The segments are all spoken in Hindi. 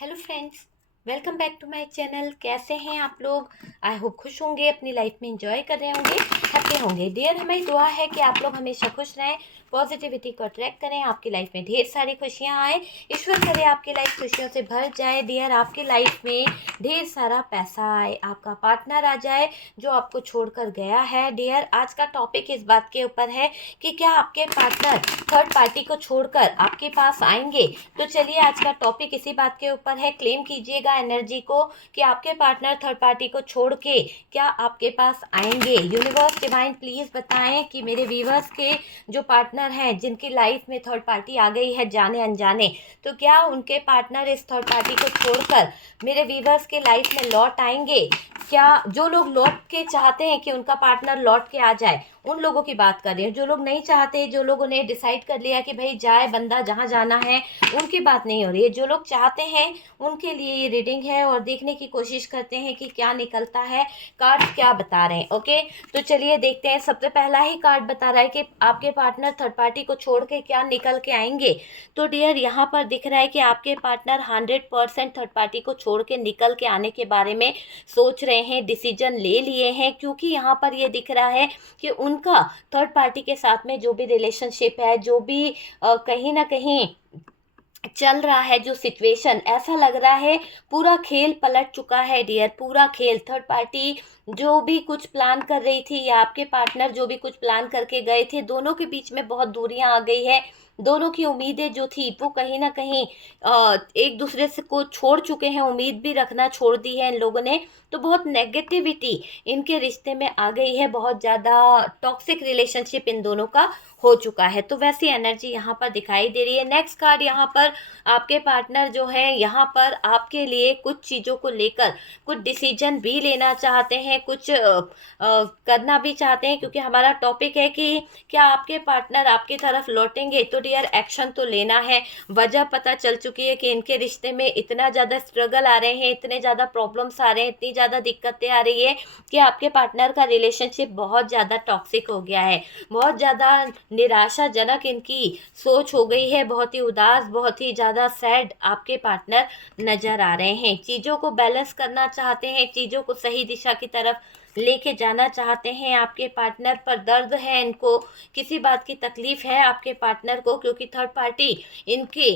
Hello friends, welcome back to my channel. कैसे हैं आप लोग? आई होप खुश होंगे, अपनी लाइफ में एंजॉय कर रहे होंगे, हैप्पी होंगे। डियर, हमारी दुआ है कि आप लोग हमेशा खुश रहें, पॉजिटिविटी को अट्रैक्ट करें, आपकी लाइफ में ढेर सारी खुशियां आए। ईश्वर करे आपकी लाइफ खुशियों से भर जाए। डियर, आपकी लाइफ में ढेर सारा पैसा आए, आपका पार्टनर आ जाए जो आपको छोड़कर गया है। डियर, आज का टॉपिक इस बात के ऊपर है कि क्या आपके पार्टनर थर्ड पार्टी को छोड़कर आपके पास आएंगे। तो चलिए, आज का टॉपिक इसी बात के ऊपर है। क्लेम कीजिएगा एनर्जी को कि आपके पार्टनर थर्ड पार्टी को छोड़ के क्या आपके पास आएंगे। यूनिवर्स डिवाइन प्लीज बताएं कि मेरे व्यूअर्स के जो पार्टनर हैं, जिनकी लाइफ में थर्ड पार्टी आ गई है जाने अनजाने, तो क्या उनके पार्टनर इस थर्ड पार्टी को छोड़कर मेरे व्यूअर्स के लाइफ में लौट आएंगे। क्या जो लोग लौट के चाहते हैं कि उनका पार्टनर लौट के आ जाए, उन लोगों की बात कर रही हूँ। जो लोग नहीं चाहते, जो लोगों ने डिसाइड कर लिया कि भाई जाए बंदा जहाँ जाना है, उनकी बात नहीं हो रही है। जो लोग चाहते हैं उनके लिए ये रीडिंग है और देखने की कोशिश करते हैं कि क्या निकलता है, कार्ड क्या बता रहे हैं। ओके, तो चलिए देखते हैं। सबसे पहला ही कार्ड बता रहा है कि आपके पार्टनर थर्ड पार्टी को छोड़ के क्या निकल के आएंगे। तो डियर, यहाँ पर दिख रहा है कि आपके पार्टनर 100% थर्ड पार्टी को छोड़ के निकल के आने के बारे में सोच रहे हैं, डिसीजन ले लिए हैं। क्योंकि यहाँ पर ये दिख रहा है कि उनका थर्ड पार्टी के साथ में जो भी रिलेशनशिप है, जो भी कहीं ना कहीं चल रहा है, जो सिचुएशन, ऐसा लग रहा है पूरा खेल पलट चुका है। डियर, पूरा खेल, थर्ड पार्टी जो भी कुछ प्लान कर रही थी या आपके पार्टनर जो भी कुछ प्लान करके गए थे, दोनों के बीच में बहुत दूरियां आ गई है। दोनों की उम्मीदें जो थी वो कहीं ना कहीं एक दूसरे से को छोड़ चुके हैं, उम्मीद भी रखना छोड़ दी है इन लोगों ने। तो बहुत नेगेटिविटी इनके रिश्ते में आ गई है, बहुत ज़्यादा टॉक्सिक रिलेशनशिप इन दोनों का हो चुका है। तो वैसी एनर्जी यहाँ पर दिखाई दे रही है। नेक्स्ट कार्ड यहाँ पर आपके पार्टनर जो है यहाँ पर आपके लिए कुछ चीज़ों को लेकर कुछ डिसीजन भी लेना चाहते हैं, कुछ करना भी चाहते हैं। क्योंकि हमारा टॉपिक है कि क्या आपके पार्टनर आपकी तरफ लौटेंगे, तो डियर एक्शन तो लेना है। वजह पता चल चुकी है कि इनके रिश्ते में इतना ज़्यादा स्ट्रगल आ रहे हैं, इतने ज़्यादा प्रॉब्लम्स आ रहे हैं, इतनी ज़्यादा दिक्कतें आ रही है कि आपके पार्टनर का रिलेशनशिप बहुत ज़्यादा टॉक्सिक हो गया है। बहुत ज़्यादा निराशाजनक इनकी सोच हो गई है, बहुत ही उदास, बहुत ही ज़्यादा सैड आपके पार्टनर नज़र आ रहे हैं। चीज़ों को बैलेंस करना चाहते हैं, चीज़ों को सही दिशा की तरफ लेके जाना चाहते हैं। आपके पार्टनर पर दर्द है, इनको किसी बात की तकलीफ है आपके पार्टनर को, क्योंकि थर्ड पार्टी इनके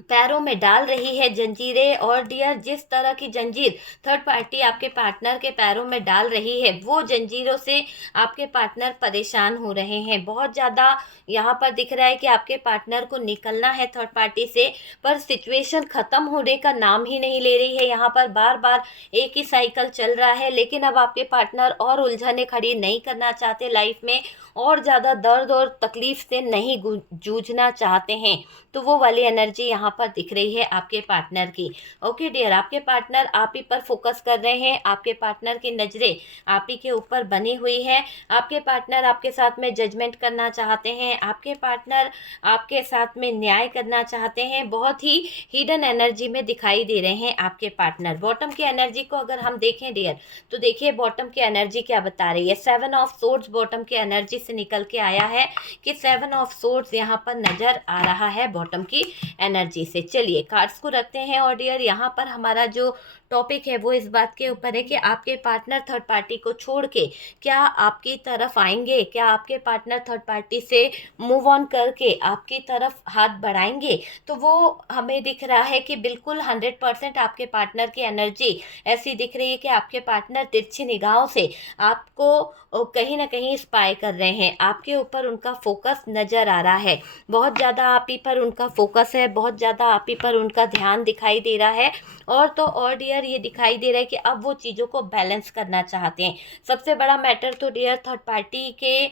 पैरों में डाल रही है जंजीरें। और डियर, जिस तरह की जंजीर थर्ड पार्टी आपके पार्टनर के पैरों में डाल रही है, वो जंजीरों से आपके पार्टनर परेशान हो रहे हैं। बहुत ज़्यादा यहाँ पर दिख रहा है कि आपके पार्टनर को निकलना है थर्ड पार्टी से, पर सिचुएशन ख़त्म होने का नाम ही नहीं ले रही है। यहाँ पर बार बार एक ही साइकिल चल रहा है। लेकिन अब आपके पार्टनर और उलझने खड़ी नहीं करना चाहते लाइफ में, और ज़्यादा दर्द और तकलीफ से नहीं जूझना चाहते हैं। तो वो वाली एनर्जी यहाँ पर दिख रही है आपके पार्टनर की। ओके डियर, आपके पार्टनर आप ही पर फोकस कर रहे हैं, आपके पार्टनर की नज़रें आप ही के ऊपर बनी हुई है। आपके पार्टनर आपके साथ में जजमेंट करना चाहते हैं, आपके पार्टनर आपके साथ में न्याय करना चाहते हैं। बहुत ही हिडन एनर्जी में दिखाई दे रहे हैं आपके पार्टनर। बॉटम की एनर्जी को अगर हम देखें डियर, तो देखिए बॉटम की एनर्जी क्या बता रही है। 7 ऑफ सोर्ड्स बॉटम की एनर्जी से निकल के आया है कि 7 ऑफ सोर्ड्स यहाँ पर नजर आ रहा है बॉटम की एनर्जी से। चलिए कार्ड्स को रखते हैं। और डियर, यहाँ पर हमारा जो टॉपिक है वो इस बात के ऊपर है कि आपके पार्टनर थर्ड पार्टी को छोड़ के क्या आपकी तरफ आएंगे, क्या आपके पार्टनर थर्ड पार्टी से मूव ऑन करके आपकी तरफ हाथ बढ़ाएंगे। तो वो हमें दिख रहा है कि बिल्कुल 100% आपके पार्टनर की एनर्जी ऐसी दिख रही है कि आपके पार्टनर तिरछी निगाहों से आपको कहीं ना कहीं स्पाई कर रहे हैं। आपके ऊपर उनका फोकस नज़र आ रहा है, बहुत ज़्यादा आप ही पर उनका फोकस है, बहुत ज़्यादा आप ही पर उनका ध्यान दिखाई दे रहा है। और तो और डियर, ये दिखाई दे रहा है कि अब वो चीज़ों को बैलेंस करना चाहते हैं। सबसे बड़ा मैटर तो डियर, थर्ड पार्टी के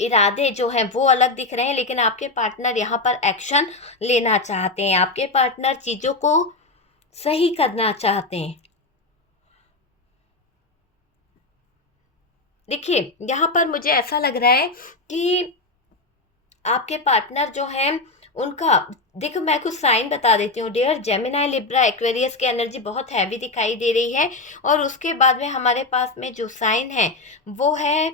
इरादे जो हैं वो अलग दिख रहे हैं, लेकिन आपके पार्टनर यहाँ पर एक्शन लेना चाहते हैं। आपके पार्टनर चीज़ों को सही करना चाहते हैं। देखिए, यहाँ पर मुझे ऐसा लग रहा है कि आपके पार्टनर जो हैं उनका, देखो मैं कुछ साइन बता देती हूँ डियर। जेमिनाई, लिब्रा, एक्वेरियस की एनर्जी बहुत हैवी दिखाई दे रही है। और उसके बाद में हमारे पास में जो साइन है वो है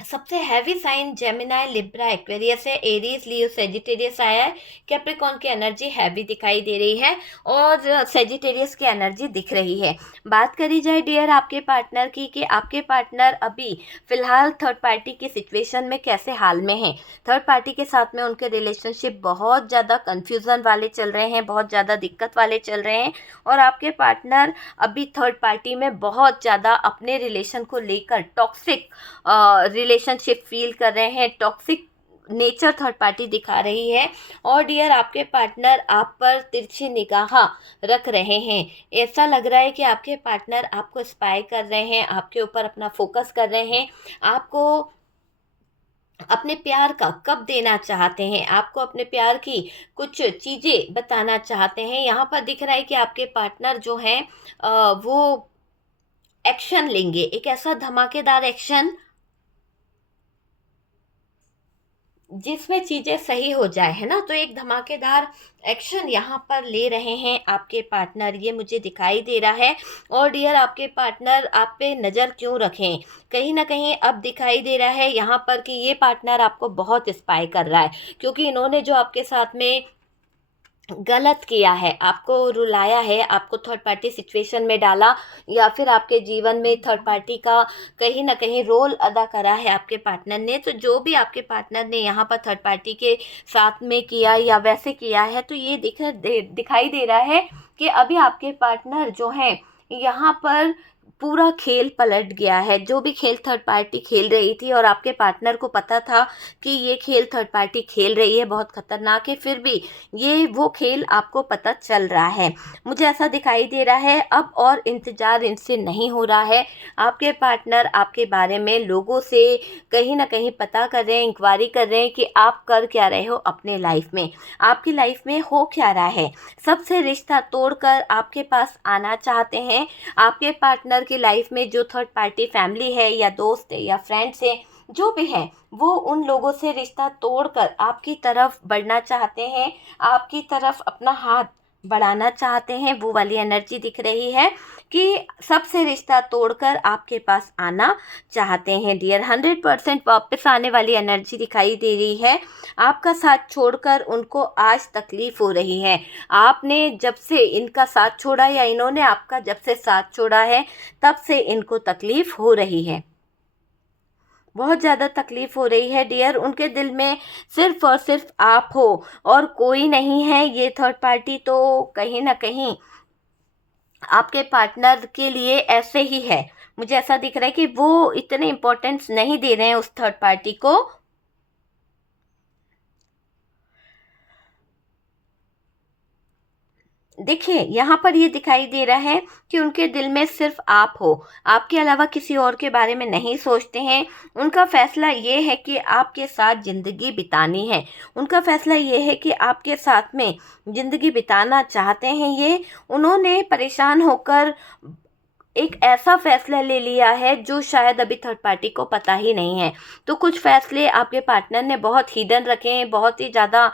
सबसे heavy sign Gemini, Libra, Aquarius है, एरीज, लियो, सेजिटेरियस आया है। कैप्रिकॉर्न की एनर्जी हैवी दिखाई दे रही है और सेजिटेरियस की एनर्जी दिख रही है। बात करी जाए डियर आपके पार्टनर की कि आपके पार्टनर अभी फिलहाल थर्ड पार्टी की सिचुएशन में कैसे हाल में हैं। थर्ड पार्टी के साथ में उनके रिलेशनशिप बहुत ज़्यादा कन्फ्यूज़न वाले चल रहे हैं, बहुत ज़्यादा दिक्कत वाले चल रहे हैं और आपके पार्टनर अभी थर्ड पार्टी में बहुत ज़्यादा अपने रिलेशन को लेकर टॉक्सिक रिलेशनशिप फील कर रहे हैं, टॉक्सिक नेचर थर्ड पार्टी दिखा रही है। और डियर आपके पार्टनर आप पर तिरछी निगाह रख रहे हैं। ऐसा लग रहा है कि आपके पार्टनर आपको स्पाई कर रहे हैं, आपके ऊपर अपना फोकस कर रहे हैं, आपको अपने प्यार का कब देना चाहते हैं, आपको अपने प्यार की कुछ चीज़ें बताना चाहते हैं। यहाँ पर दिख रहा है कि आपके पार्टनर जो हैं वो एक्शन लेंगे, एक ऐसा धमाकेदार एक्शन जिसमें चीज़ें सही हो जाए, है ना। तो एक धमाकेदार एक्शन यहाँ पर ले रहे हैं आपके पार्टनर, ये मुझे दिखाई दे रहा है। और डियर आपके पार्टनर आप पे नज़र क्यों रखें, कहीं ना कहीं अब दिखाई दे रहा है यहाँ पर कि ये पार्टनर आपको बहुत स्पाई कर रहा है, क्योंकि इन्होंने जो आपके साथ में गलत किया है, आपको रुलाया है, आपको थर्ड पार्टी सिचुएशन में डाला, या फिर आपके जीवन में थर्ड पार्टी का कहीं ना कहीं रोल अदा करा है आपके पार्टनर ने। तो जो भी आपके पार्टनर ने यहाँ पर थर्ड पार्टी के साथ में किया या वैसे किया है, तो ये दिखाई दे रहा है कि अभी आपके पार्टनर जो हैं यहाँ पर पूरा खेल पलट गया है। जो भी खेल थर्ड पार्टी खेल रही थी और आपके पार्टनर को पता था कि ये खेल थर्ड पार्टी खेल रही है बहुत खतरनाक है, फिर भी ये वो खेल आपको पता चल रहा है। मुझे ऐसा दिखाई दे रहा है अब और इंतज़ार इनसे नहीं हो रहा है। आपके पार्टनर आपके बारे में लोगों से कहीं ना कहीं पता कर रहे हैं, इंक्वायरी कर रहे हैं कि आप कर क्या रहे हो अपने लाइफ में, आपकी लाइफ में हो क्या रहा है। सबसे रिश्ता तोड़कर आपके पास आना चाहते हैं। आपके पार्टनर की लाइफ में जो थर्ड पार्टी फैमिली है या दोस्त है या फ्रेंड्स है, जो भी है, वो उन लोगों से रिश्ता तोड़कर आपकी तरफ बढ़ना चाहते हैं, आपकी तरफ अपना हाथ बढ़ाना चाहते हैं। वो वाली एनर्जी दिख रही है कि सबसे रिश्ता तोड़कर आपके पास आना चाहते हैं डियर। 100% वापस आने वाली एनर्जी दिखाई दे रही है। आपका साथ छोड़कर उनको आज तकलीफ हो रही है। आपने जब से इनका साथ छोड़ा या इन्होंने आपका जब से साथ छोड़ा है, तब से इनको तकलीफ हो रही है, बहुत ज़्यादा तकलीफ़ हो रही है डियर। उनके दिल में सिर्फ़ और सिर्फ आप हो और कोई नहीं है। ये थर्ड पार्टी तो कहीं ना कहीं आपके पार्टनर के लिए ऐसे ही है। मुझे ऐसा दिख रहा है कि वो इतने इम्पोर्टेंस नहीं दे रहे हैं उस थर्ड पार्टी को। देखिए यहाँ पर ये दिखाई दे रहा है कि उनके दिल में सिर्फ आप हो, आपके अलावा किसी और के बारे में नहीं सोचते हैं। उनका फैसला ये है कि आपके साथ ज़िंदगी बितानी है, उनका फैसला ये है कि आपके साथ में ज़िंदगी बिताना चाहते हैं। ये उन्होंने परेशान होकर एक ऐसा फैसला ले लिया है जो शायद अभी थर्ड पार्टी को पता ही नहीं है। तो कुछ फैसले आपके पार्टनर ने बहुत हिडन रखे हैं, बहुत ही ज़्यादा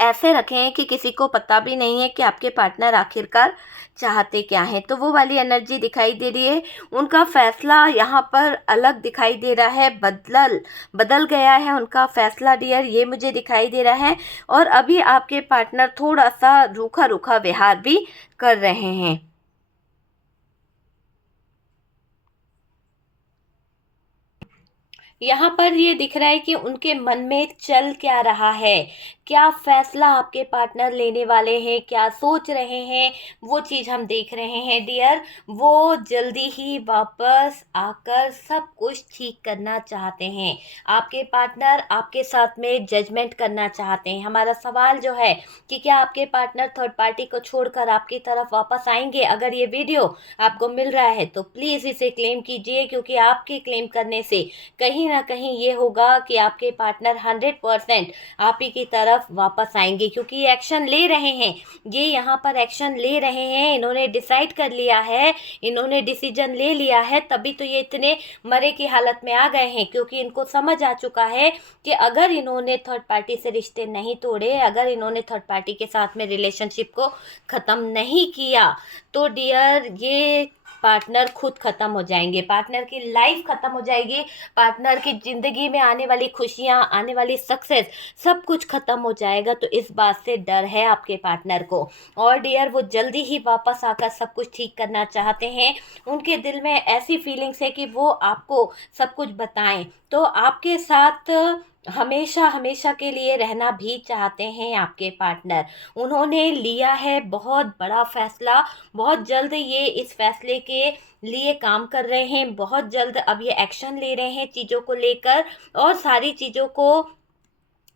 ऐसे रखे हैं कि किसी को पता भी नहीं है कि आपके पार्टनर आखिरकार चाहते क्या हैं। तो वो वाली एनर्जी दिखाई दे रही है। उनका फैसला यहाँ पर अलग दिखाई दे रहा है, बदल गया है उनका फैसला डियर, ये मुझे दिखाई दे रहा है। और अभी आपके पार्टनर थोड़ा सा रूखा रूखा व्यवहार भी कर रहे हैं। यहाँ पर ये दिख रहा है कि उनके मन में चल क्या रहा है, क्या फैसला आपके पार्टनर लेने वाले हैं, क्या सोच रहे हैं, वो चीज़ हम देख रहे हैं डियर। वो जल्दी ही वापस आकर सब कुछ ठीक करना चाहते हैं। आपके पार्टनर आपके साथ में जजमेंट करना चाहते हैं। हमारा सवाल जो है कि क्या आपके पार्टनर थर्ड पार्टी को छोड़कर आपकी तरफ वापस आएंगे। अगर ये वीडियो आपको मिल रहा है तो प्लीज़ इसे क्लेम कीजिए, क्योंकि आपके क्लेम करने से कहीं ना कहीं ये होगा कि आपके पार्टनर 100% आप ही की तरफ वापस आएंगे, क्योंकि ये एक्शन ले रहे हैं। ये यहाँ पर एक्शन ले रहे हैं, इन्होंने डिसाइड कर लिया है, इन्होंने डिसीजन ले लिया है, तभी तो ये इतने मरे की हालत में आ गए हैं। क्योंकि इनको समझ आ चुका है कि अगर इन्होंने थर्ड पार्टी से रिश्ते नहीं तोड़े, अगर इन्होंने थर्ड पार्टी के साथ में रिलेशनशिप को ख़त्म नहीं किया, तो डियर ये पार्टनर खुद ख़त्म हो जाएंगे, पार्टनर की लाइफ ख़त्म हो जाएगी, पार्टनर की ज़िंदगी में आने वाली खुशियाँ, आने वाली सक्सेस, सब कुछ ख़त्म हो जाएगा। तो इस बात से डर है आपके पार्टनर को। और डियर, वो जल्दी ही वापस आकर सब कुछ ठीक करना चाहते हैं। उनके दिल में ऐसी फीलिंग्स है कि वो आपको सब कुछ बताएं, तो आपके साथ हमेशा हमेशा के लिए रहना भी चाहते हैं आपके पार्टनर। उन्होंने लिया है बहुत बड़ा फैसला, बहुत जल्द ये इस फैसले के लिए काम कर रहे हैं, बहुत जल्द अब ये एक्शन ले रहे हैं चीज़ों को लेकर, और सारी चीज़ों को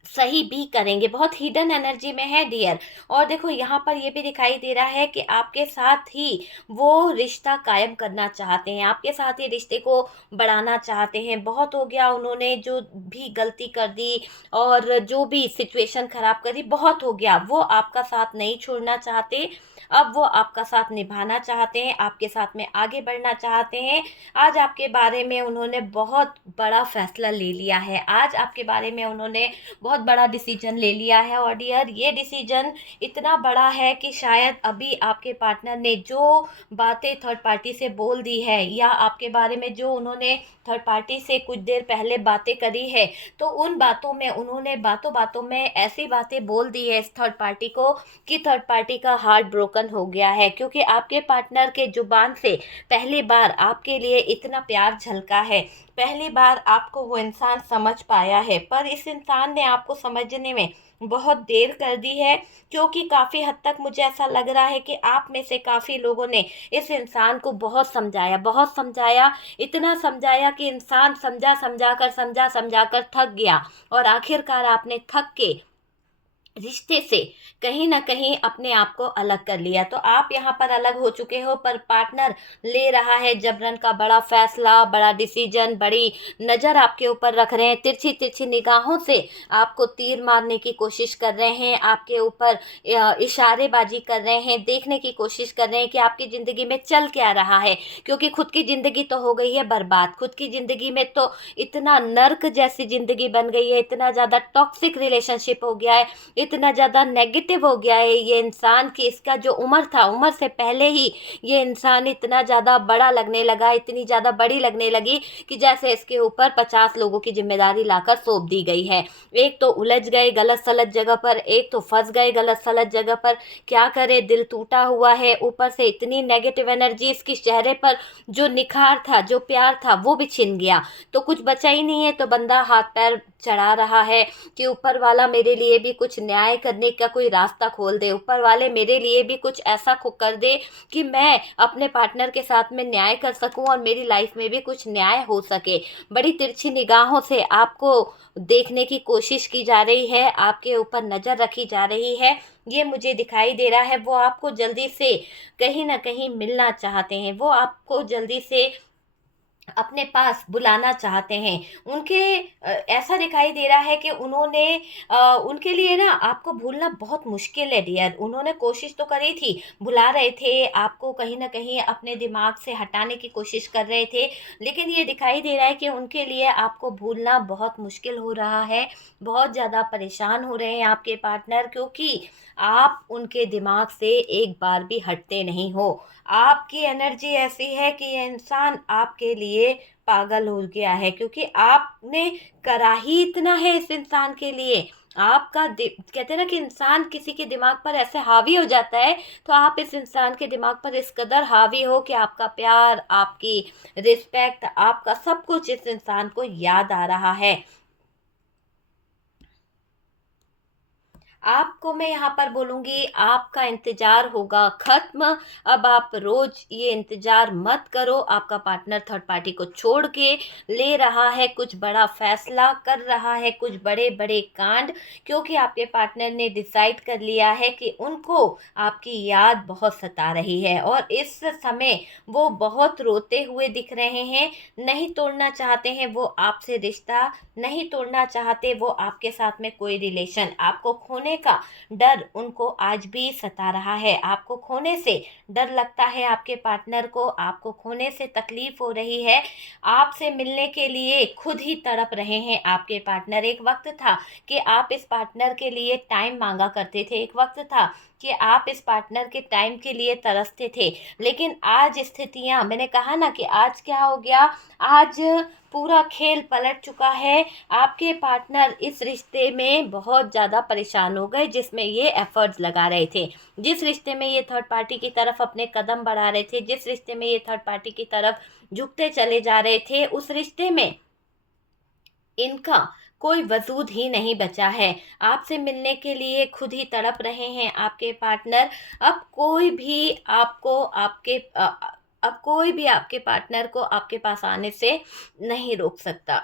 सही भी करेंगे। बहुत हिडन एनर्जी में है डियर। और देखो यहाँ पर ये भी दिखाई दे रहा है कि आपके साथ ही वो रिश्ता कायम करना चाहते हैं, आपके साथ ही रिश्ते को बढ़ाना चाहते हैं। बहुत हो गया, उन्होंने जो भी गलती कर दी और जो भी सिचुएशन खराब करी, बहुत हो गया। वो आपका साथ नहीं छोड़ना चाहते, अब वो आपका साथ निभाना चाहते हैं, आपके साथ में आगे बढ़ना चाहते हैं। आज आपके बारे में उन्होंने बहुत बड़ा फैसला ले लिया है, आज आपके बारे में उन्होंने बहुत बड़ा डिसीजन ले लिया है। और डियर, ये डिसीजन इतना बड़ा है कि शायद अभी आपके पार्टनर ने जो बातें थर्ड पार्टी से बोल दी है, या आपके बारे में जो उन्होंने थर्ड पार्टी से कुछ देर पहले बातें करी है, तो उन बातों में उन्होंने बातों बातों में ऐसी बातें बोल दी है इस थर्ड पार्टी को कि थर्ड पार्टी का हार्ट ब्रोकन हो गया है। क्योंकि आपके पार्टनर के जुबान से पहली बार आपके लिए इतना प्यार झलका है, पहली बार आपको वो इंसान समझ पाया है। पर इस इंसान ने आपको समझने में बहुत देर कर दी है, क्योंकि काफ़ी हद तक मुझे ऐसा लग रहा है कि आप में से काफ़ी लोगों ने इस इंसान को बहुत समझाया, बहुत समझाया, इतना समझाया कि इंसान समझा समझा कर थक गया। और आखिरकार आपने थक के रिश्ते से कहीं ना कहीं अपने आप को अलग कर लिया। तो आप यहाँ पर अलग हो चुके हो, पर पार्टनर ले रहा है जबरन का बड़ा फैसला, बड़ा डिसीजन, बड़ी नज़र आपके ऊपर रख रहे हैं, तिरछी तिरछी निगाहों से आपको तीर मारने की कोशिश कर रहे हैं, आपके ऊपर इशारेबाजी कर रहे हैं, देखने की कोशिश कर रहे हैं कि आपकी ज़िंदगी में चल क्या रहा है। क्योंकि खुद की ज़िंदगी तो हो गई है बर्बाद, खुद की ज़िंदगी में तो इतना नर्क जैसी ज़िंदगी बन गई है, इतना ज़्यादा टॉक्सिक रिलेशनशिप हो गया है, इतना ज़्यादा नेगेटिव हो गया है ये इंसान कि इसका जो उम्र था, उम्र से पहले ही ये इंसान इतना ज़्यादा बड़ा लगने लगा, इतनी ज़्यादा बड़ी लगने लगी कि जैसे इसके ऊपर 50 लोगों की जिम्मेदारी लाकर सौंप दी गई है। एक तो उलझ गए गलत सलत जगह पर, एक तो फंस गए गलत सलत जगह पर, क्या करे, दिल टूटा हुआ है, ऊपर से इतनी नेगेटिव एनर्जी, इसके चेहरे पर जो निखार था, जो प्यार था, वो भी छिन गया। तो कुछ बचा ही नहीं है। तो बंदा हाथ पैर चढ़ा रहा है कि ऊपर वाला मेरे लिए भी कुछ न्याय करने का कोई रास्ता खोल दे, ऊपर वाले मेरे लिए भी कुछ ऐसा कर दे कि मैं अपने पार्टनर के साथ में न्याय कर सकूं और मेरी लाइफ में भी कुछ न्याय हो सके। बड़ी तिरछी निगाहों से आपको देखने की कोशिश की जा रही है, आपके ऊपर नज़र रखी जा रही है, ये मुझे दिखाई दे रहा है। वो आपको जल्दी से कहीं ना कहीं मिलना चाहते हैं, वो आपको जल्दी से अपने पास बुलाना चाहते हैं। उनके ऐसा दिखाई दे रहा है कि उनके लिए ना आपको भूलना बहुत मुश्किल है डियर। उन्होंने कोशिश तो करी थी, बुला रहे थे आपको, कहीं ना कहीं अपने दिमाग से हटाने की कोशिश कर रहे थे, लेकिन ये दिखाई दे रहा है कि उनके लिए आपको भूलना बहुत मुश्किल हो रहा है। बहुत ज़्यादा परेशान हो रहे हैं आपके पार्टनर, क्योंकि आप उनके दिमाग से एक बार भी हटते नहीं हो। आपकी एनर्जी ऐसी है कि ये इंसान आपके लिए पागल हो गया है, क्योंकि आपने करा ही इतना है इस इंसान के लिए। आपका कहते हैं ना कि इंसान किसी के दिमाग पर ऐसे हावी हो जाता है, तो आप इस इंसान के दिमाग पर इस कदर हावी हो कि आपका प्यार, आपकी रिस्पेक्ट, आपका सब कुछ इस इंसान को याद आ रहा है। आपको मैं यहाँ पर बोलूँगी, आपका इंतज़ार होगा ख़त्म। अब आप रोज़ ये इंतज़ार मत करो। आपका पार्टनर थर्ड पार्टी को छोड़ के ले रहा है कुछ बड़ा फ़ैसला, कर रहा है कुछ बड़े बड़े कांड, क्योंकि आपके पार्टनर ने डिसाइड कर लिया है कि उनको आपकी याद बहुत सता रही है, और इस समय वो बहुत रोते हुए दिख रहे हैं। नहीं तोड़ना चाहते हैं वो आपसे रिश्ता, नहीं तोड़ना चाहते वो आपके साथ में कोई रिलेशन। आपको खोने का डर उनको आज भी सता रहा है। आपको खोने से डर लगता है, आपके पार्टनर को आपको खोने से तकलीफ हो रही है, आपसे मिलने के लिए खुद ही तड़प रहे हैं आपके पार्टनर। एक वक्त था कि आप इस पार्टनर के लिए टाइम मांगा करते थे, एक वक्त था कि आप इस पार्टनर के टाइम के लिए तरसते थे, लेकिन आज स्थितियां, मैंने कहा ना कि आज क्या हो गया, आज पूरा खेल पलट चुका है। आपके पार्टनर इस रिश्ते में बहुत ज़्यादा परेशान हो गए जिसमें ये एफर्ट्स लगा रहे थे, जिस रिश्ते में ये थर्ड पार्टी की तरफ अपने कदम बढ़ा रहे थे, जिस रिश्ते में ये थर्ड पार्टी की तरफ झुकते चले जा रहे थे, उस रिश्ते में इनका कोई वजूद ही नहीं बचा है। आपसे मिलने के लिए खुद ही तड़प रहे हैं आपके पार्टनर। अब कोई भी आपको आपके अब कोई भी आपके पार्टनर को आपके पास आने से नहीं रोक सकता।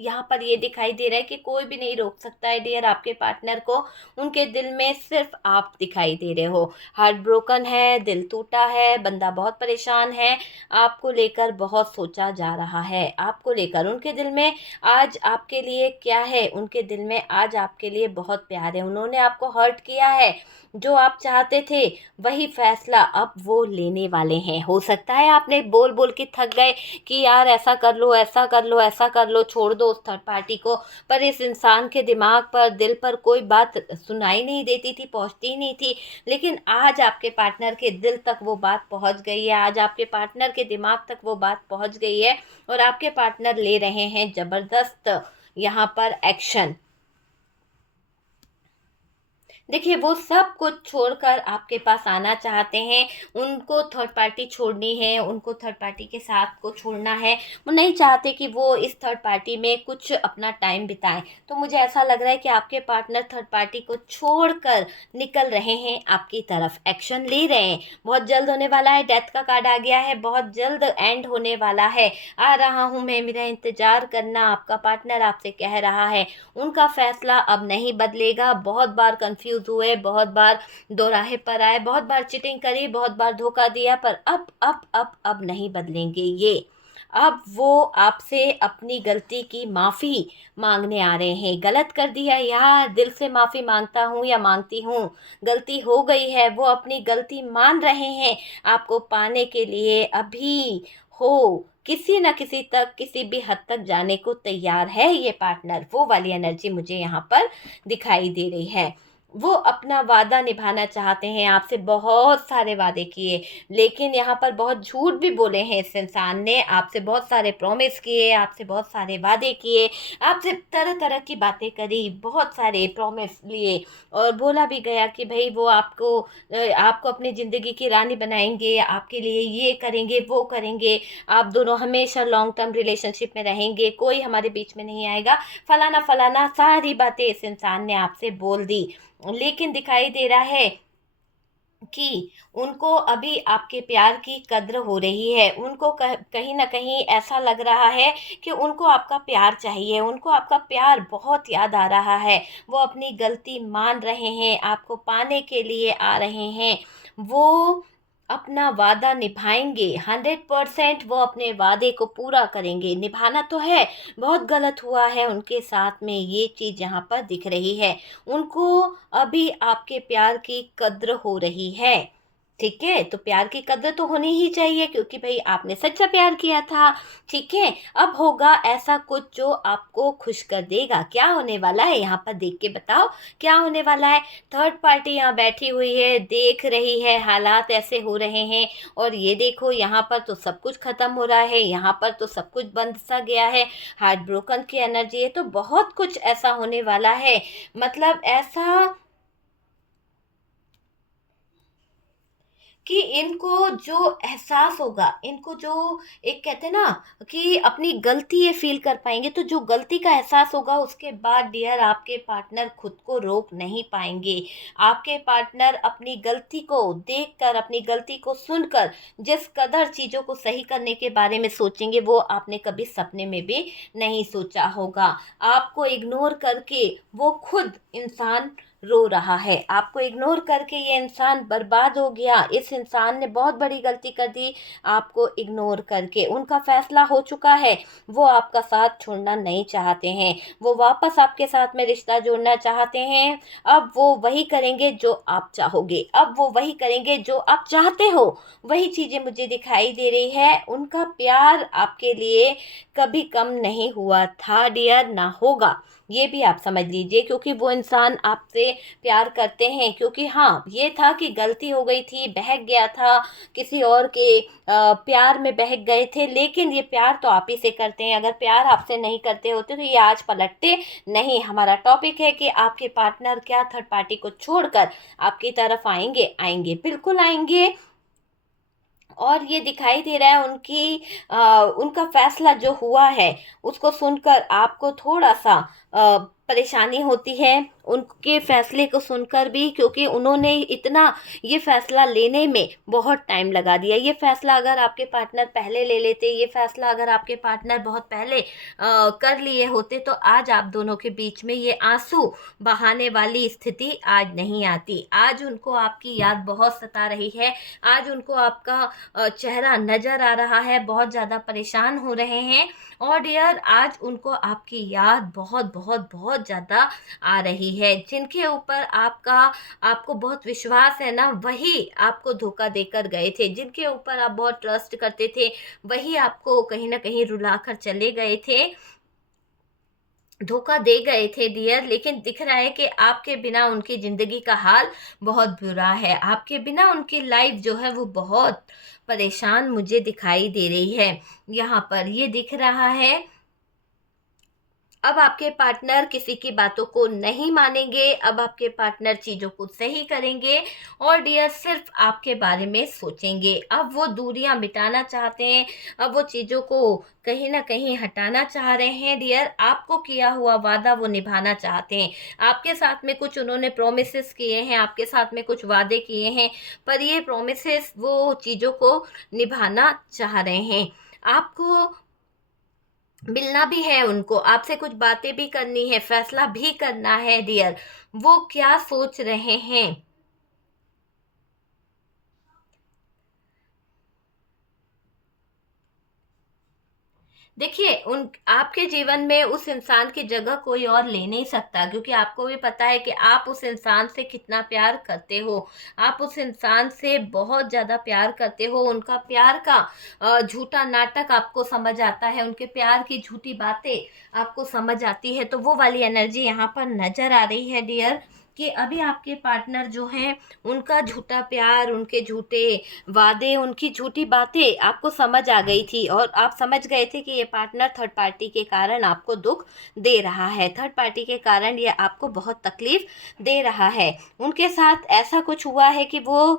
यहाँ पर ये दिखाई दे रहा है कि कोई भी नहीं रोक सकता है डियर आपके पार्टनर को। उनके दिल में सिर्फ आप दिखाई दे रहे हो। हार्ट ब्रोकन है, दिल टूटा है, बंदा बहुत परेशान है, आपको लेकर बहुत सोचा जा रहा है। आपको लेकर उनके दिल में आज आपके लिए क्या है, उनके दिल में आज आपके लिए बहुत प्यार है। उन्होंने आपको हर्ट किया है, जो आप चाहते थे वही फैसला अब वो लेने वाले हैं। हो सकता है आपने बोल बोल के थक गए कि यार ऐसा कर लो, ऐसा कर लो, ऐसा कर लो, छोड़ दो उस थर्ड पार्टी को, पर इस इंसान के दिमाग पर, दिल पर कोई बात सुनाई नहीं देती थी, पहुंचती ही नहीं थी। लेकिन आज आपके पार्टनर के दिल तक वो बात पहुंच गई है, आज आपके पार्टनर के दिमाग तक वो बात पहुंच गई है और आपके पार्टनर ले रहे हैं ज़बरदस्त यहाँ पर एक्शन। देखिए, वो सब कुछ छोड़कर आपके पास आना चाहते हैं। उनको थर्ड पार्टी छोड़नी है, उनको थर्ड पार्टी के साथ को छोड़ना है। वो नहीं चाहते कि वो इस थर्ड पार्टी में कुछ अपना टाइम बिताएं। तो मुझे ऐसा लग रहा है कि आपके पार्टनर थर्ड पार्टी को छोड़कर निकल रहे हैं आपकी तरफ, एक्शन ले रहे हैं। बहुत जल्द होने वाला है, डेथ का कार्ड आ गया है, बहुत जल्द एंड होने वाला है। आ रहा हूँ मैं, मेरा इंतजार करना, आपका पार्टनर आपसे कह रहा है। उनका फैसला अब नहीं बदलेगा। बहुत बार कंफ्यूज हुए, बहुत बार दोराहे पर आए, बहुत बार चीटिंग करी, बहुत बार धोखा दिया, पर अब नहीं बदलेंगे ये। अब वो आपसे अपनी गलती की माफ़ी मांगने आ रहे हैं। गलत कर दिया यार, दिल से माफ़ी मांगता हूँ या मांगती हूँ, गलती हो गई है, वो अपनी गलती मान रहे हैं। आपको पाने के लिए अभी हो किसी न किसी तक, किसी भी हद तक जाने को तैयार है ये पार्टनर। वो वाली एनर्जी मुझे यहाँ पर दिखाई दे रही है। वो अपना वादा निभाना चाहते हैं, आपसे बहुत सारे वादे किए, लेकिन यहाँ पर बहुत झूठ भी बोले हैं इस इंसान ने। आपसे बहुत सारे प्रॉमिस किए, आपसे बहुत सारे वादे किए, आपसे तरह तरह की बातें करी, बहुत सारे प्रॉमिस लिए और बोला भी गया कि भाई वो आपको अपनी ज़िंदगी की रानी बनाएंगे, आपके लिए ये करेंगे, वो करेंगे, आप दोनों हमेशा लॉन्ग टर्म रिलेशनशिप में रहेंगे, कोई हमारे बीच में नहीं आएगा, फलाना फलाना सारी बातें इस इंसान ने आपसे बोल दी। लेकिन दिखाई दे रहा है कि उनको अभी आपके प्यार की कद्र हो रही है। उनको कहीं ना कहीं ऐसा लग रहा है कि उनको आपका प्यार चाहिए, उनको आपका प्यार बहुत याद आ रहा है। वो अपनी गलती मान रहे हैं, आपको पाने के लिए आ रहे हैं। वो अपना वादा निभाएंगे, 100% वो अपने वादे को पूरा करेंगे। निभाना तो है, बहुत गलत हुआ है उनके साथ में, ये चीज़ यहाँ पर दिख रही है। उनको अभी आपके प्यार की कद्र हो रही है। ठीक है, तो प्यार की कद्र तो होनी ही चाहिए क्योंकि भाई आपने सच्चा प्यार किया था। ठीक है, अब होगा ऐसा कुछ जो आपको खुश कर देगा। क्या होने वाला है यहाँ पर देख के बताओ, क्या होने वाला है। थर्ड पार्टी यहाँ बैठी हुई है, देख रही है हालात ऐसे हो रहे हैं और ये देखो यहाँ पर तो सब कुछ खत्म हो रहा है, यहाँ पर तो सब कुछ बंद सा गया है। हार्ट ब्रोकन की एनर्जी है, तो बहुत कुछ ऐसा होने वाला है। मतलब ऐसा कि इनको जो एहसास होगा, इनको जो एक कहते हैं ना कि अपनी गलती ये फील कर पाएंगे, तो जो गलती का एहसास होगा उसके बाद डियर आपके पार्टनर खुद को रोक नहीं पाएंगे। आपके पार्टनर अपनी गलती को देखकर, अपनी गलती को सुनकर जिस कदर चीज़ों को सही करने के बारे में सोचेंगे वो आपने कभी सपने में भी नहीं सोचा होगा। आपको इग्नोर करके वो खुद इंसान रो रहा है। आपको इग्नोर करके ये इंसान बर्बाद हो गया। इस इंसान ने बहुत बड़ी गलती कर दी आपको इग्नोर करके। उनका फैसला हो चुका है, वो आपका साथ छोड़ना नहीं चाहते हैं, वो वापस आपके साथ में रिश्ता जोड़ना चाहते हैं। अब वो वही करेंगे जो आप चाहोगे, अब वो वही करेंगे जो आप चाहते हो। वही चीज़ें मुझे दिखाई दे रही है। उनका प्यार आपके लिए कभी कम नहीं हुआ था डियर, ना होगा, ये भी आप समझ लीजिए, क्योंकि वो इंसान आपसे प्यार करते हैं। क्योंकि हाँ, ये था कि गलती हो गई थी, बहक गया था, किसी और के प्यार में बहक गए थे, लेकिन ये प्यार तो आप ही से करते हैं। अगर प्यार आपसे नहीं करते होते तो ये आज पलटते नहीं। हमारा टॉपिक है कि आपके पार्टनर क्या थर्ड पार्टी को छोड़कर आपकी तरफ आएंगे? आएंगे, बिल्कुल आएंगे। और ये दिखाई दे रहा है उनका फैसला जो हुआ है उसको सुनकर आपको थोड़ा सा परेशानी होती है उनके फैसले को सुनकर भी, क्योंकि उन्होंने इतना ये फैसला लेने में बहुत टाइम लगा दिया। ये फैसला अगर आपके पार्टनर पहले ले लेते, ये फैसला अगर आपके पार्टनर बहुत पहले कर लिए होते, तो आज आप दोनों के बीच में ये आंसू बहाने वाली स्थिति आज नहीं आती। आज उनको आपकी याद बहुत सता रही है, आज उनको आपका चेहरा नज़र आ रहा है, बहुत ज़्यादा परेशान हो रहे हैं। और डियर, आज उनको आपकी याद बहुत बहुत बहुत ज़्यादा आ रही है। जिनके ऊपर आपको बहुत विश्वास है ना, वही आपको धोखा देकर गए थे। जिनके ऊपर आप बहुत ट्रस्ट करते थे, वही आपको कहीं ना कहीं रुलाकर चले गए थे, धोखा दे गए थे डियर। लेकिन दिख रहा है कि आपके बिना उनकी ज़िंदगी का हाल बहुत बुरा है। आपके बिना उनकी लाइफ जो है वो बहुत परेशान मुझे दिखाई दे रही है। यहाँ पर ये दिख रहा है, अब आपके पार्टनर किसी की बातों को नहीं मानेंगे, अब आपके पार्टनर चीज़ों को सही करेंगे और डियर सिर्फ आपके बारे में सोचेंगे। अब वो दूरियां मिटाना चाहते हैं, अब वो चीज़ों को कहीं ना कहीं हटाना चाह रहे हैं डियर। आपको किया हुआ वादा वो निभाना चाहते हैं। आपके साथ में कुछ उन्होंने प्रोमिसेस किए हैं, आपके साथ में कुछ वादे किए हैं, पर ये प्रोमिसेस वो चीज़ों को निभाना चाह रहे हैं। आपको मिलना भी है उनको, आपसे कुछ बातें भी करनी है, फैसला भी करना है डियर। वो क्या सोच रहे हैं? देखिए, उन आपके जीवन में उस इंसान की जगह कोई और ले नहीं सकता, क्योंकि आपको भी पता है कि आप उस इंसान से कितना प्यार करते हो। आप उस इंसान से बहुत ज़्यादा प्यार करते हो। उनका प्यार का झूठा नाटक आपको समझ आता है, उनके प्यार की झूठी बातें आपको समझ आती है। तो वो वाली एनर्जी यहाँ पर नज़र आ रही है डियर, कि अभी आपके पार्टनर जो हैं उनका झूठा प्यार, उनके झूठे वादे, उनकी झूठी बातें आपको समझ आ गई थी और आप समझ गए थे कि ये पार्टनर थर्ड पार्टी के कारण आपको दुख दे रहा है, थर्ड पार्टी के कारण ये आपको बहुत तकलीफ दे रहा है। उनके साथ ऐसा कुछ हुआ है कि वो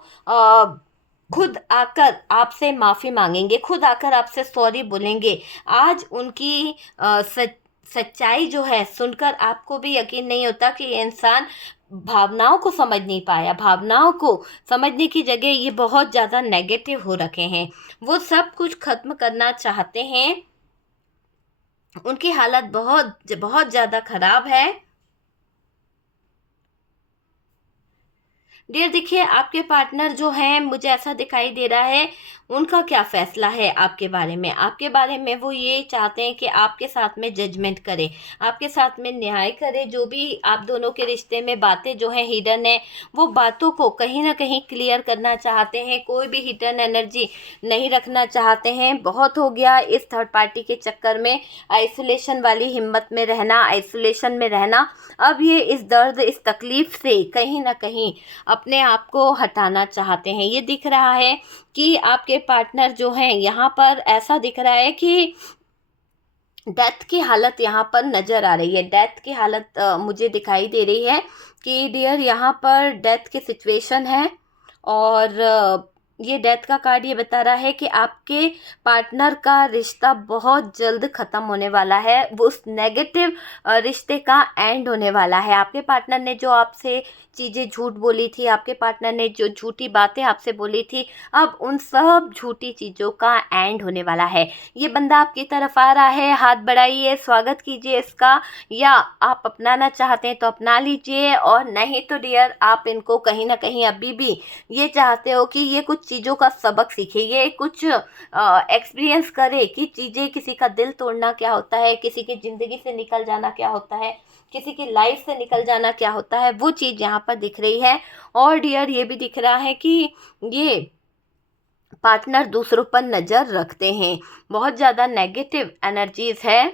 खुद आकर आपसे माफ़ी मांगेंगे, खुद आकर आपसे सॉरी बोलेंगे। आज उनकी सच्चाई जो है सुनकर आपको भी यकीन नहीं होता कि ये इंसान भावनाओं को समझ नहीं पाया। भावनाओं को समझने की जगह ये बहुत ज़्यादा नेगेटिव हो रखे हैं। वो सब कुछ ख़त्म करना चाहते हैं। उनकी हालत बहुत बहुत ज़्यादा ख़राब है डियर। देखिए, आपके पार्टनर जो हैं, मुझे ऐसा दिखाई दे रहा है, उनका क्या फ़ैसला है आपके बारे में? आपके बारे में वो ये चाहते हैं कि आपके साथ में जजमेंट करें, आपके साथ में न्याय करें। जो भी आप दोनों के रिश्ते में बातें जो हैं हिडन है, वो बातों को कहीं ना कहीं क्लियर करना चाहते हैं। कोई भी हिडन एनर्जी नहीं रखना चाहते हैं। बहुत हो गया इस थर्ड पार्टी के चक्कर में, आइसोलेशन वाली हिम्मत में रहना, आइसोलेशन में रहना। अब ये इस दर्द, इस तकलीफ़ से कहीं ना कहीं अपने आप को हटाना चाहते हैं। ये दिख रहा है कि आपके पार्टनर जो हैं, यहाँ पर ऐसा दिख रहा है कि डेथ की हालत यहाँ पर नज़र आ रही है। डेथ की हालत मुझे दिखाई दे रही है कि डियर यहाँ पर डेथ की सिचुएशन है। और ये डेथ का कार्ड ये बता रहा है कि आपके पार्टनर का रिश्ता बहुत जल्द ख़त्म होने वाला है, वो उस नेगेटिव रिश्ते का एंड होने वाला है। आपके पार्टनर ने जो आपसे चीज़ें झूठ बोली थी, आपके पार्टनर ने जो झूठी बातें आपसे बोली थी, अब उन सब झूठी चीज़ों का एंड होने वाला है। ये बंदा आपकी तरफ आ रहा है, हाथ बढ़ाइए, स्वागत कीजिए इसका, या आप अपनाना चाहते हैं तो अपना लीजिए, और नहीं तो डियर आप इनको कहीं ना कहीं अभी भी ये चाहते हो कि ये कुछ चीज़ों का सबक सीखे, ये कुछ एक्सपीरियंस करे कि चीज़ें, किसी का दिल तोड़ना क्या होता है, किसी की ज़िंदगी से निकल जाना क्या होता है, किसी की लाइफ से निकल जाना क्या होता है, वो चीज़ यहाँ पर दिख रही है। और डियर ये भी दिख रहा है कि ये पार्टनर दूसरों पर नज़र रखते हैं, बहुत ज़्यादा नेगेटिव एनर्जीज है।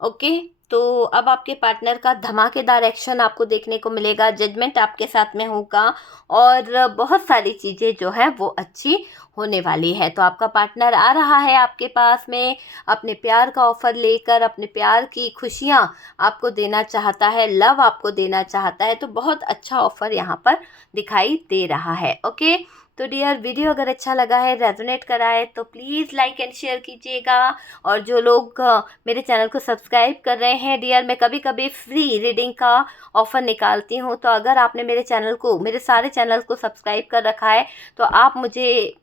ओके, तो अब आपके पार्टनर का धमाकेदार एक्शन आपको देखने को मिलेगा, जजमेंट आपके साथ में होगा, और बहुत सारी चीज़ें जो है वो अच्छी होने वाली है। तो आपका पार्टनर आ रहा है आपके पास में, अपने प्यार का ऑफ़र लेकर, अपने प्यार की खुशियाँ आपको देना चाहता है, लव आपको देना चाहता है। तो बहुत अच्छा ऑफ़र यहाँ पर दिखाई दे रहा है। ओके, तो डियर वीडियो अगर अच्छा लगा है, रेजोनेट करा है, तो प्लीज़ लाइक एंड शेयर कीजिएगा। और जो लोग मेरे चैनल को सब्सक्राइब कर रहे हैं डियर, मैं कभी कभी फ्री रीडिंग का ऑफ़र निकालती हूँ, तो अगर आपने मेरे चैनल को, मेरे सारे चैनल को सब्सक्राइब कर रखा है तो आप मुझे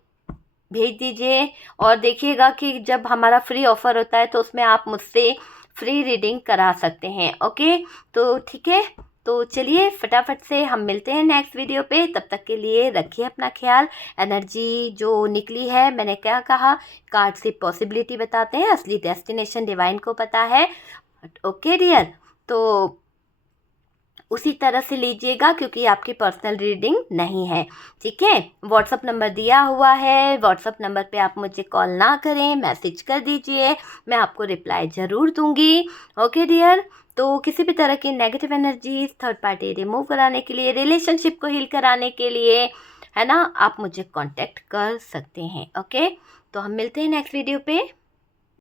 भेज दीजिए, और देखिएगा कि जब हमारा फ्री ऑफ़र होता है तो उसमें आप मुझसे फ्री रीडिंग करा सकते हैं। ओके, तो ठीक है, तो चलिए फटाफट से हम मिलते हैं नेक्स्ट वीडियो पे। तब तक के लिए रखिए अपना ख्याल। एनर्जी जो निकली है, मैंने क्या कहा, कार्ड से पॉसिबिलिटी बताते हैं, असली डेस्टिनेशन डिवाइन को पता है। ओके डियर, तो उसी तरह से लीजिएगा क्योंकि आपकी पर्सनल रीडिंग नहीं है। ठीक है, व्हाट्सअप नंबर दिया हुआ है, व्हाट्सअप नंबर पे आप मुझे कॉल ना करें, मैसेज कर दीजिए, मैं आपको रिप्लाई ज़रूर दूंगी। ओके डियर, तो किसी भी तरह की negative energies, third party remove कराने के लिए, रिलेशनशिप को हील कराने के लिए, है ना, आप मुझे कांटेक्ट कर सकते हैं। ओके, तो हम मिलते हैं नेक्स्ट वीडियो पे।